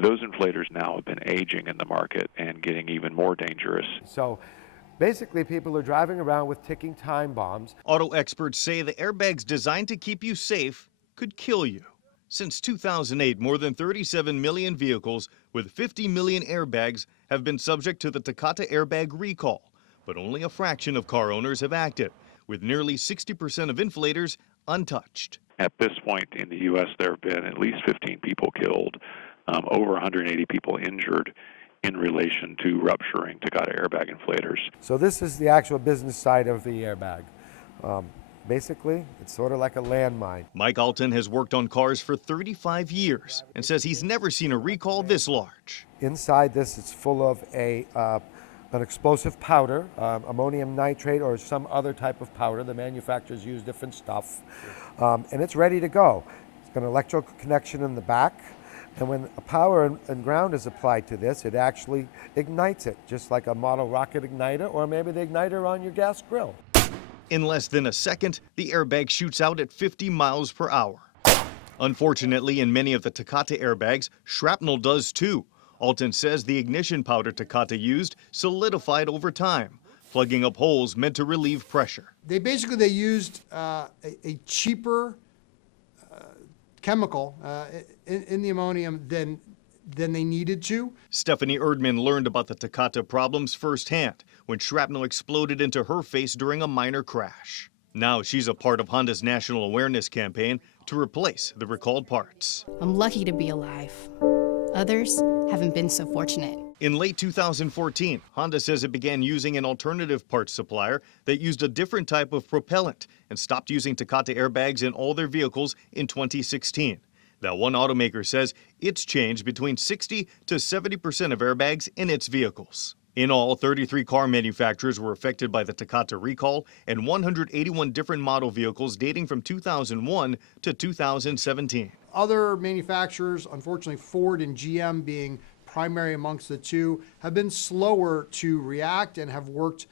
Those inflators now have been aging in the market and getting even more dangerous. So basically, people are driving around with ticking time bombs. Auto experts say the airbags designed to keep you safe could kill you. Since 2008, more than 37 million vehicles with 50 million airbags have been subject to the Takata airbag recall, but only a fraction of car owners have acted, with nearly 60% of inflators untouched. At this point in the U.S., there have been at least 15 people killed, over 180 people injured in relation to rupturing Takata airbag inflators. So this is the actual business side of the airbag. Basically, it's sort of like a landmine. Mike Alton has worked on cars for 35 years and says he's never seen a recall this large. Inside this, it's full of an explosive powder, ammonium nitrate or some other type of powder. The manufacturers use different stuff, and it's ready to go. It's got an electrical connection in the back, and when a power and ground is applied to this, it actually ignites it, just like a model rocket igniter or maybe the igniter on your gas grill. In less than a second, the airbag shoots out at 50 miles per hour. Unfortunately, in many of the Takata airbags, shrapnel does too. Alton says the ignition powder Takata used solidified over time, plugging up holes meant to relieve pressure. They used a cheaper chemical in the ammonium than they needed to. Stephanie Erdman learned about the Takata problems firsthand when shrapnel exploded into her face during a minor crash. Now she's a part of Honda's national awareness campaign to replace the recalled parts. I'm lucky to be alive. Others haven't been so fortunate. In late 2014, Honda says it began using an alternative parts supplier that used a different type of propellant and stopped using Takata airbags in all their vehicles in 2016. That one automaker says it's changed between 60 to 70% of airbags in its vehicles. In all, 33 car manufacturers were affected by the Takata recall and 181 different model vehicles dating from 2001 to 2017. Other manufacturers, unfortunately Ford and GM being primary amongst the two, have been slower to react and have worked,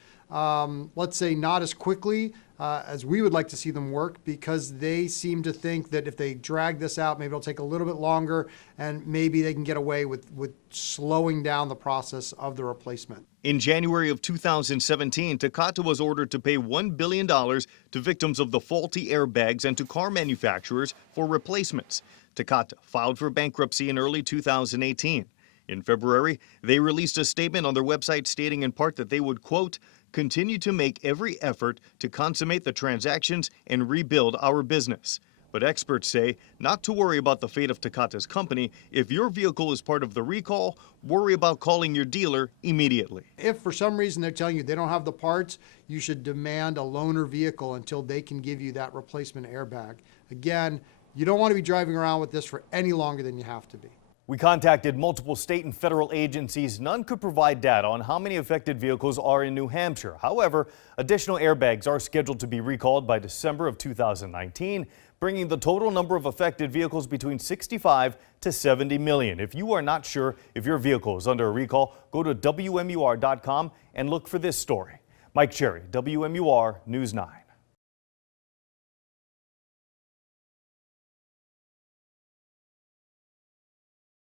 let's say, not as quickly as we would like to see them work, because they seem to think that if they drag this out, maybe it'll take a little bit longer and maybe they can get away with slowing down the process of the replacement. In January of 2017, Takata was ordered to pay $1 billion to victims of the faulty airbags and to car manufacturers for replacements. Takata filed for bankruptcy in early 2018. In February, they released a statement on their website stating in part that they would, quote, continue to make every effort to consummate the transactions and rebuild our business. But experts say not to worry about the fate of Takata's company. If your vehicle is part of the recall, worry about calling your dealer immediately. If for some reason they're telling you they don't have the parts, you should demand a loaner vehicle until they can give you that replacement airbag. Again, you don't want to be driving around with this for any longer than you have to be. We contacted multiple state and federal agencies. None could provide data on how many affected vehicles are in New Hampshire. However, additional airbags are scheduled to be recalled by December of 2019, bringing the total number of affected vehicles between 65 to 70 million. If you are not sure if your vehicle is under a recall, go to WMUR.com and look for this story. Mike Cherry, WMUR News 9.